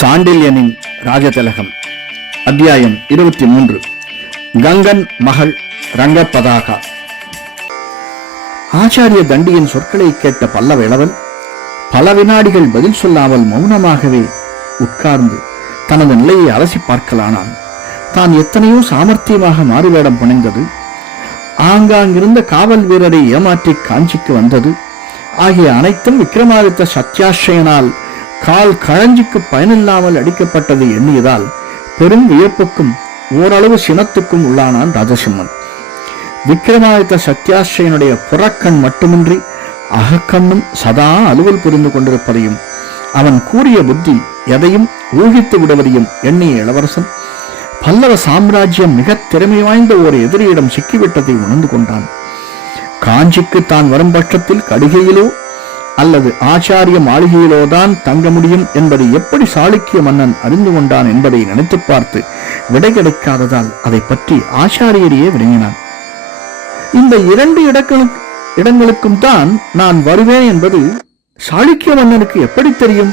சாண்டில்யனின் ராஜதிலகம். அத்தியாயம் 23. கங்கன் மகள் ரங்கபதாகா. ஆச்சாரிய தண்டியின் சொற்களை கேட்ட பல்லவ இளவல் பல வினாடிகள் பதில் சொல்லாமல் மௌனமாகவே உட்கார்ந்து தனது நிலையை அலசி பார்க்கலானான். தான் எத்தனையோ சாமர்த்தியமாக மாறுவேடம் புனைந்தது, ஆங்காங்கிருந்த காவல் வீரரை ஏமாற்றி காஞ்சிக்கு வந்தது ஆகிய அனைத்தும் விக்ரமாதித்த சத்யாஸ்ரயனால் கால் கழஞ்சிக்கு பயனில்லாமல் அடிக்கப்பட்டதை எண்ணியதால் பெரும் வியப்புக்கும் ஓரளவு சினத்துக்கும் உள்ளானான் ராஜசிம்மன். விக்ரமாதித்த சத்யாஸ்ரயனுடைய புறக்கண் மட்டுமின்றி அகக்கண்ணும் சதா அலுவல் புரிந்து கொண்டிருப்பதையும் அவன் கூறிய புத்தி எதையும் ஊகித்து விடுவதையும் எண்ணிய இளவரசன் பல்லவ சாம்ராஜ்யம் மிக திறமை வாய்ந்த ஒரு எதிரியிடம் சிக்கிவிட்டதை உணர்ந்து கொண்டான். காஞ்சிக்கு தான் வரும் பட்சத்தில் கடிகையிலோ அல்லது ஆச்சாரிய மாளிகையிலோதான் தங்க முடியும் என்பதை எப்படி சாளுக்கிய மன்னன் அறிந்து கொண்டான் என்பதை நினைத்து பார்த்து விடை கிடைக்காததால் அதை பற்றி ஆச்சாரியரையே விளங்கினான். இந்த இரண்டு இடங்களுக்கும் தான் நான் வருவேன் என்பது சாளுக்கிய மன்னனுக்கு எப்படி தெரியும்?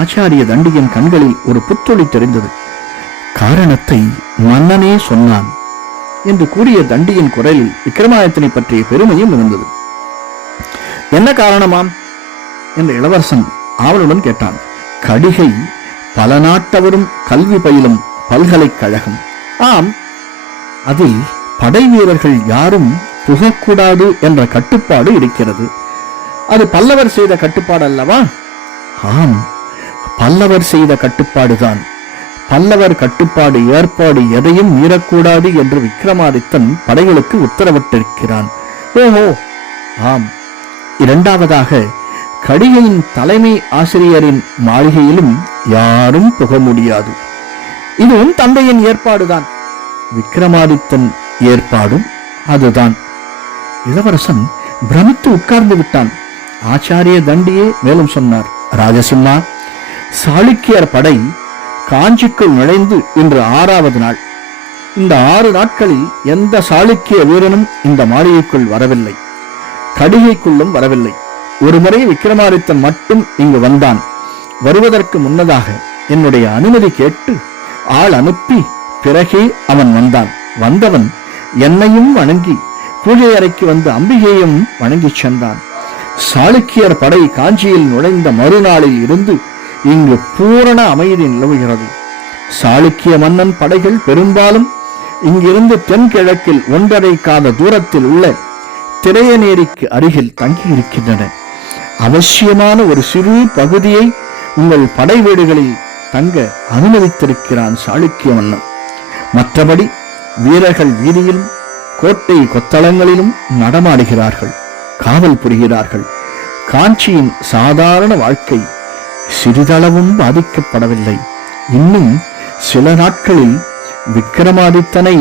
ஆச்சாரிய தண்டியின் கண்களில் ஒரு புத்தொளி தெரிந்தது. காரணத்தை மன்னனே சொன்னான் என்று கூறிய தண்டியின் குரலில் விக்ரமாதித்தனை பற்றிய பெருமையும் இருந்தது. என்ன காரணமாம் என்று இளவரசன் ஆவலுடன் கேட்டான். கடிகை பல நாட்டவரும் கல்வி பயிலும் பல்கலைக்கழகம். ஆம், அதில் படை வீரர்கள் யாரும் புகக்கூடாது என்ற கட்டுப்பாடு இருக்கிறது. அது பல்லவர் செய்த கட்டுப்பாடு அல்லவா? ஆம், பல்லவர் செய்த கட்டுப்பாடுதான். பல்லவர் கட்டுப்பாடு ஏற்பாடு எதையும் மீறக்கூடாது என்று விக்ரமாதித்தன் படைகளுக்கு உத்தரவிட்டிருக்கிறான். ஓஹோ, ஆம். இரண்டாவதாக, கடிகையின் தலைமை ஆசிரியரின் மாளிகையிலும் யாரும் புக முடியாது. இதுவும் தந்தையின் ஏற்பாடுதான். விக்ரமாதித்தன் ஏற்பாடும் அதுதான். இளவரசன் பிரமித்து உட்கார்ந்து விட்டான். ஆச்சாரிய தண்டியே மேலும் சொன்னார். ராஜசிம்மா, சாளுக்கியர் படை காஞ்சிக்குள் நுழைந்து இன்று 6வது நாள். இந்த 6 நாட்களில் எந்த சாளுக்கிய வீரனும் இந்த மாளிகைக்குள் வரவில்லை, கடிகைக்குள்ளும் வரவில்லை. ஒருமுறை விக்ரமாதித்தன் மட்டும் இங்கு வந்தான். வருவதற்கு முன்னதாக என்னுடைய அனுமதி கேட்டு ஆள் அனுப்பி பிறகே அவன் வந்தான். வந்தவன் என்னையும் வணங்கி பூஜை அறைக்கு வந்து அம்பிகையும் வணங்கி சென்றான். சாளுக்கியர் படை காஞ்சியில் நுழைந்த மறுநாளில் இருந்து இங்கு பூரண அமைதி நிலவுகிறது. சாளுக்கிய மன்னன் படைகள் பெரும்பாலும் இங்கிருந்து தென்கிழக்கில் 1.5 காத தூரத்தில் உள்ள திரையநேரிக்கு அருகில் தங்கியிருக்கின்றன. அவசியமான ஒரு சிறு பகுதியை உங்கள் படை வீடுகளில் தங்க அனுமதித்திருக்கிறான் சாளுக்கிய மன்னன். மற்றபடி வீரர்கள் வீதியிலும் கோட்டை கொத்தளங்களிலும் நடமாடுகிறார்கள், காவல் புரிகிறார்கள். காஞ்சியின் சாதாரண வாழ்க்கை சிறிதளவும் பாதிக்கப்படவில்லை. இன்னும் சில நாட்களில் விக்ரமாதித்தனை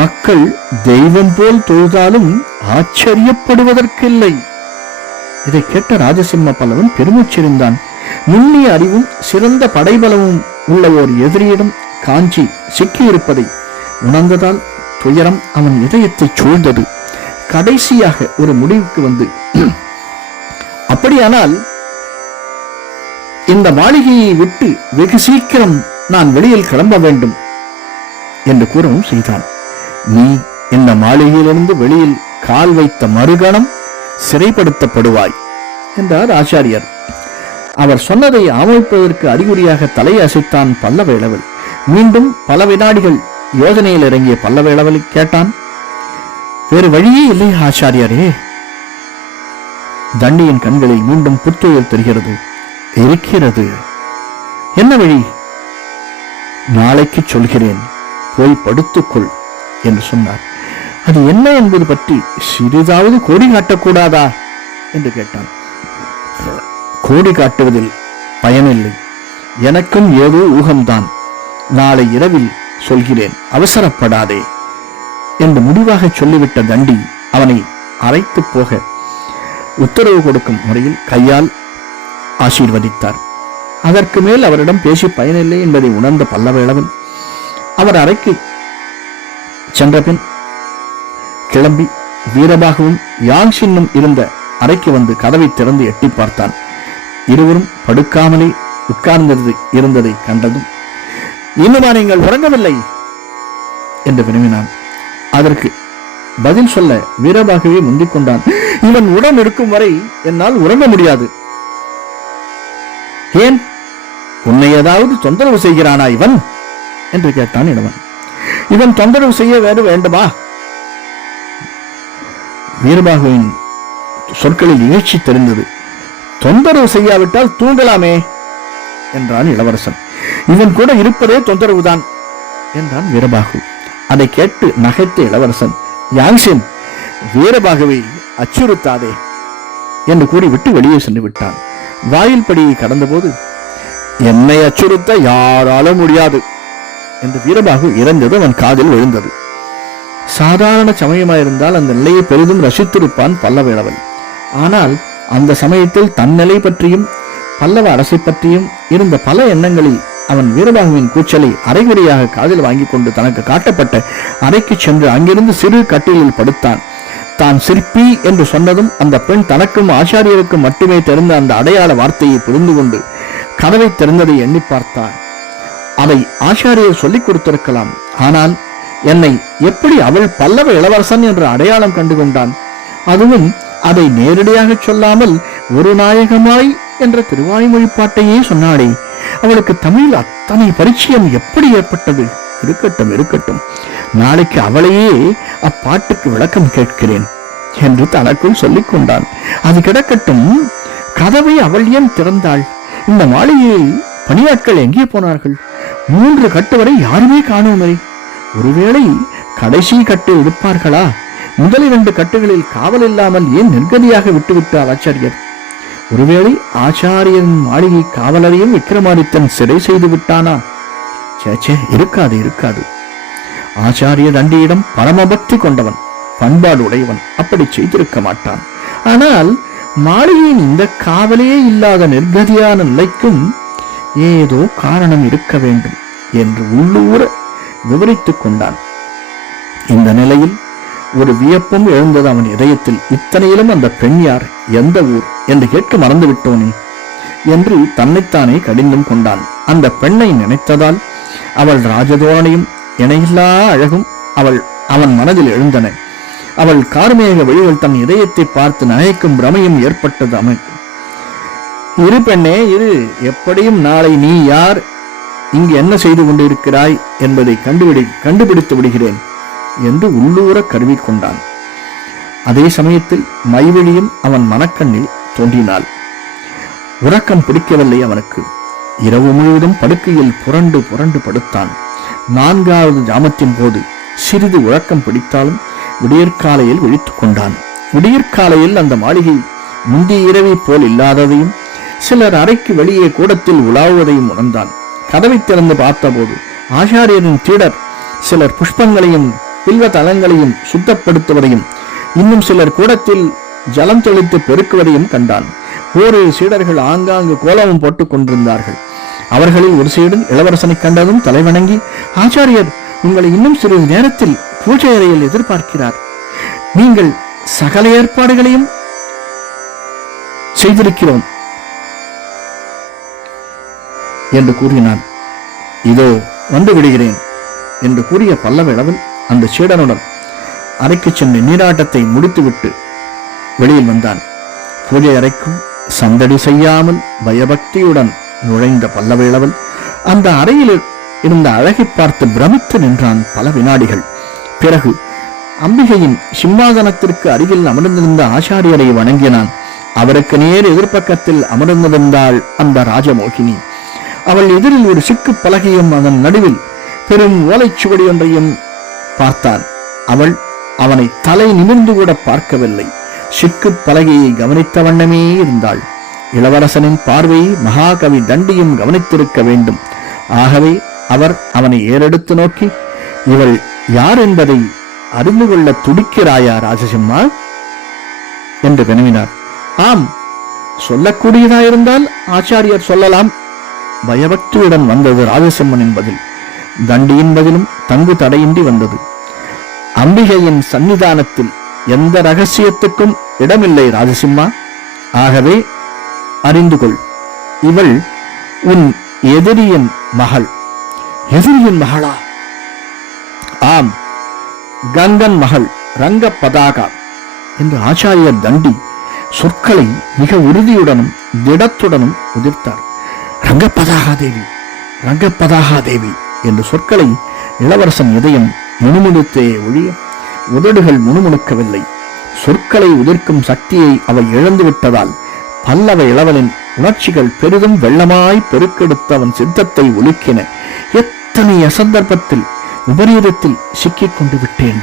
மக்கள் தெய்வம் போல் தொழுதாலும் ஆச்சரியப்படுவதற்கில்லை. இதை கேட்ட ராஜசிம்ம பல்லவன் பெருமூச்செறிந்தான். நுண்ணிய அறிவும் சிறந்த படைபலமும் உள்ள ஓர் எதிரியிடம் காஞ்சி சிக்கியிருப்பதை உணர்ந்ததால் துயரம் அவன் இதயத்தை சூழ்ந்தது. கடைசியாக ஒரு முடிவுக்கு வந்து, அப்படியானால் இந்த மாளிகையை விட்டு வெகு சீக்கிரம் நான் வெளியில் கிளம்ப வேண்டும் என்று கூறவும் செய்தான். நீ இந்த மாளிகையிலிருந்து வெளியில் கால் வைத்த மறுகணம் சிறைப்படுத்தப்படுவாய் என்றார் ஆச்சாரியர். அவர் சொன்னதை ஆமோதிப்பதற்கு அறிகுறியாக தலையை அசைத்தான் பல்லவ இளவல். மீண்டும் பல வினாடிகள் யோசனையில் இறங்கிய பல்லவ இளவலை கேட்டான். வேறு வழியே இல்லை ஆச்சாரியரே. தண்டியின் கண்களில் மீண்டும் புத்துயிர் தெரிகிறது. இருக்கிறது. என்ன வழி? நாளைக்கு சொல்கிறேன், போய் படுத்துக்கொள் என்று சொன்னார். அது என்ன என்பது பற்றி சிறிதாவது கோடி காட்டக்கூடாதா என்று கேட்டான். கோடி காட்டுவதில் பயனில்லை. எனக்கும் ஏதோ ஊகம்தான். நாளை இரவில் சொல்கிறேன், அவசரப்படாதே என்று முடிவாக சொல்லிவிட்ட தண்டி அவனை அழைத்து போக உத்தரவு கொடுக்கும் முறையில் கையால் ஆசீர்வதித்தார். அதற்கு மேல் அவரிடம் பேசி பயனில்லை என்பதை உணர்ந்த பல்லவ இளவன் அவர் அறைக்கு சென்றபின் கிளம்பி வீரபாகவும் யாங்ஷின்னும் இருந்த அறைக்கு வந்து கதவை திறந்து எட்டி பார்த்தான். இருவரும் படுக்காமலே உட்கார்ந்து இருந்ததை கண்டதும், இன்னுமா நீங்கள் உறங்கவில்லை என்று வினவினான். அதற்கு பதில் சொல்ல வீரபாகவே முந்திக் கொண்டான். இவன் உடன் இருக்கும் வரை என்னால் உறங்க முடியாது. ஏன், உன்னை ஏதாவது தொந்தரவு செய்கிறானா இவன் என்று கேட்டான் இளவன். இவன் தொந்தரவு செய்ய வேண்டுமா? வீரபாகுவின் சொற்களில் இகழ்ச்சி தெரிந்தது. தொந்தரவு செய்யாவிட்டால் தூங்கலாமே என்றான் இளவரசன். இவன் கூட இருப்பதே தொந்தரவுதான் என்றான் வீரபாகு. அதை கேட்டு நகைத்த இளவரசன், யாங்சின், வீரபாகுவை அச்சுறுத்தாதே என்று கூறிவிட்டு வெளியே சென்று விட்டான். வாயில் படியை கடந்தபோது, என்னை அச்சுறுத்த யாராலும் முடியாது என்று வீரபாகு இறந்தது அவன் காதில் விழுந்தது. சாதாரண சமயமாயிருந்தால் அந்த நிலையை பெரிதும் ரசித்திருப்பான் பல்லவேளவன். ஆனால் அந்த சமயத்தில் தன் நிலை பற்றியும் பல்லவ அரசை பற்றியும் இருந்த பல எண்ணங்களில் அவன் வீரபாகுவின் கூச்சலை அரைகுறையாக காதில் வாங்கி கொண்டு தனக்கு காட்டப்பட்ட அறைக்கு சென்று அங்கிருந்து சிறு கட்டிலில் படுத்தான். தான் சிற்பி என்று சொன்னதும் அந்த பெண் தனக்கும் ஆச்சாரியருக்கும் மட்டுமே தெரிந்த அந்த அடையாள வார்த்தையை புரிந்து கொண்டு கதவை திறந்ததை எண்ணி பார்த்தான். அதை ஆச்சாரியர் சொல்லிக் கொடுத்திருக்கலாம். ஆனால் என்னை எப்படி அவள் பல்லவ இளவரசன் என்ற அடையாளம் கண்டு கொண்டான்? அதுவும் அதை நேரடியாக சொல்லாமல் ஒரு நாயகமாய் என்ற திருவாய்மொழி பாட்டையே சொன்னாளே, அவளுக்கு தமிழ் அத்தனை பரிச்சயம் எப்படி ஏற்பட்டது? இருக்கட்டும் இருக்கட்டும், நாளைக்கு அவளையே அப்பாட்டுக்கு விளக்கம் கேட்கிறேன் என்று தனக்குள் சொல்லிக் கொண்டான். அது கிடக்கட்டும், கதவை அவள் ஏன் திறந்தாள்? இந்த மாளிகையில் பணியாட்கள் எங்கே போனார்கள்? 3 கட்டு வரை யாருமே காணோமே. ஒருவேளை கடைசி கட்டு இருப்பார்களா? முதல் 2 கட்டுகளில் காவல் இல்லாமல் ஏன் நிர்கதியாக விட்டுவிட்டார் ஆச்சாரியர்? ஒருவேளை ஆச்சாரியன் மாளிகை காவலரையும் விக்ரமாதித்தன் சிறை செய்து விட்டானா? சேச்சே, இருக்காது இருக்காது. ஆச்சாரிய தண்டியிடம் பரமபக்தி கொண்டவன், பண்பாடு உடையவன், அப்படி செய்திருக்க மாட்டான். ஆனால் மாளிகையின் இந்த காவலே இல்லாத நிர்கதியான நிலைக்கும் ஏதோ காரணம் இருக்க வேண்டும் என்று உள்ளூர விவரித்துக் கொண்டான். இந்த நிலையில் ஒரு வியப்பும் எழுந்தது அவன் இதயத்தில். இத்தனையிலும் அந்த பெண் யார், எந்த ஊர் என்று கேட்க மறந்துவிட்டோனே என்று தன்னைத்தானே கடிந்தும் கொண்டான். அந்த பெண்ணை நினைத்ததால் அவள் ராஜதோரணையும் இணையில்லா அழகும் அவன் மனதில் எழுந்தன. அவள் கார்மேக வழிகள் தன் இதயத்தை பார்த்து நகைக்கும் பிரமையும் ஏற்பட்டது அவனுக்கு. இரு பெண்ணே இரு, எப்படியும் நாளை நீ யார், இங்கு என்ன செய்து கொண்டிருக்கிறாய் என்பதை கண்டுபிடித்து விடுகிறேன் என்று உள்ளூர கருவிக்கொண்டான். அதே சமயத்தில் மைவெளியும் அவன் மனக்கண்ணில் தோன்றினாள். உறக்கம் பிடிக்கவில்லை அவனுக்கு. இரவு முழுவதும் படுக்கையில் புரண்டு புரண்டு படுத்தான். 4வது ஜாமத்தின் போது சிறிது உறக்கம் பிடித்தாலும் விடியற்காலையில் விழித்துக் கொண்டான். விடியற்காலையில் அந்த மாளிகை முந்தைய இரவை போல் இல்லாததையும் சிலர் அறைக்கு வெளியே கூடத்தில் உலாவுவதையும் உணர்ந்தான். கதவை திறந்து பார்த்தபோது ஆச்சாரியரின் தீடர் சிலர் புஷ்பங்களையும் பில்வ தலங்களையும் சுத்தப்படுத்துவதையும் இன்னும் சிலர் கூடத்தில் ஜலம் தெளித்து பெருக்குவதையும் கண்டான். ஓரிரு சீடர்கள் ஆங்காங்கு கோலமும் போட்டுக் கொண்டிருந்தார்கள். அவர்களில் ஒரு சீடன் இளவரசனை கண்டதும் தலைவணங்கி, ஆச்சாரியர் உங்களை இன்னும் சிறிது நேரத்தில் பூஜை அறையில் எதிர்பார்க்கிறார். நீங்கள் சகல ஏற்பாடுகளையும் செய்திருக்கிறோம் என்று கூறினான். இதோ வந்து விடுகிறேன் என்று கூறிய பல்லவேளவன் அந்த சீடனுடன் அறைக்கு சென்று நீராட்டத்தை முடித்துவிட்டு வெளியில் வந்தான். பூஜை அறைக்கும் சந்தடி செய்யாமல் பயபக்தியுடன் நுழைந்த பல்லவேளவன் அந்த அறையில் இருந்த அழகை பார்த்து பிரமித்து நின்றான் பல வினாடிகள். பிறகு அம்பிகையின் சிம்மாசனத்திற்கு அருகில் அமர்ந்திருந்த ஆச்சாரியரை வணங்கினான். அவருக்கு நேர் எதிர்ப்பக்கத்தில் அமர்ந்திருந்தாள் அந்த ராஜமோகினி. அவள் எதிரில் ஒரு சிக்கு பலகையும் அதன் நடுவில் பெரும் ஓலைச்சுவடி ஒன்றையும் பார்த்தான். அவள் அவனை தலை நிமிர்ந்து கூட பார்க்கவில்லை. சிக்கு பலகையை கவனித்த வண்ணமே இருந்தாள். இளவரசனின் பார்வையை மகாகவி தண்டியும் கவனித்திருக்க வேண்டும். ஆகவே அவர் அவனை ஏறெடுத்து நோக்கி, இவள் யார் என்பதை அறிந்து கொள்ள துடிக்கிறாயா ராஜசிம்மா என்று வினவினார். ஆம், சொல்லக்கூடியதாயிருந்தால் ஆச்சாரியர் சொல்லலாம். பயபக்தியுடன் வந்தது ராஜசிம்மனின் பதில். தண்டியின் பதிலும் தங்கு தடையின்றி வந்தது. அம்பிகையின் சன்னிதானத்தில் எந்த ரகசியத்துக்கும் இடமில்லை ராஜசிம்மா. ஆகவே அறிந்து கொள், இவள் உன் எதிரியின் மகள். எதிரியின் மகளா? ஆம், கங்கன் மகள் ரங்கபதாகா என்று ஆச்சாரியர் தண்டி சொற்களை மிக உறுதியுடனும் திடத்துடனும் உதிர்த்தார். ரங்கபதாகா தேவி, ரங்கபதாகா தேவி என்று சொற்களை இளவரசன் இதயம் முணுமுணுத்தே ஒழிய உதடுகள் முணுமுணுக்கவில்லை. சொற்களை உதிர்க்கும் சக்தியை அவை இழந்து விட்டதால் பல்லவ இளவலின் உணர்ச்சிகள் பெரிதும் வெள்ளமாய் பெருக்கெடுத்து அவன் சித்தத்தை ஒலுக்கின. எத்தனை அசந்தர்ப்பத்தில் விபரீதத்தில் சிக்கிக் கொண்டு விட்டேன்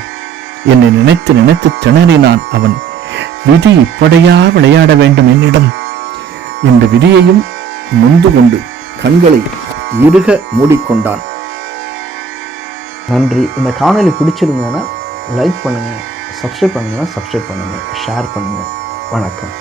என்னை நினைத்து நினைத்து திணறினான் அவன். விதி இப்படையா விளையாட வேண்டும் என்னிடம் என்ற விதியையும் நொந்து கொண்டு கண்களை இறுக மூடிக்கொண்டான். நன்றி. இந்த காணொலி பிடிச்சிருந்தேன்னா லைக் பண்ணுங்கள், சப்ஸ்கிரைப் பண்ணுங்கள், ஷேர் பண்ணுங்கள். வணக்கம்.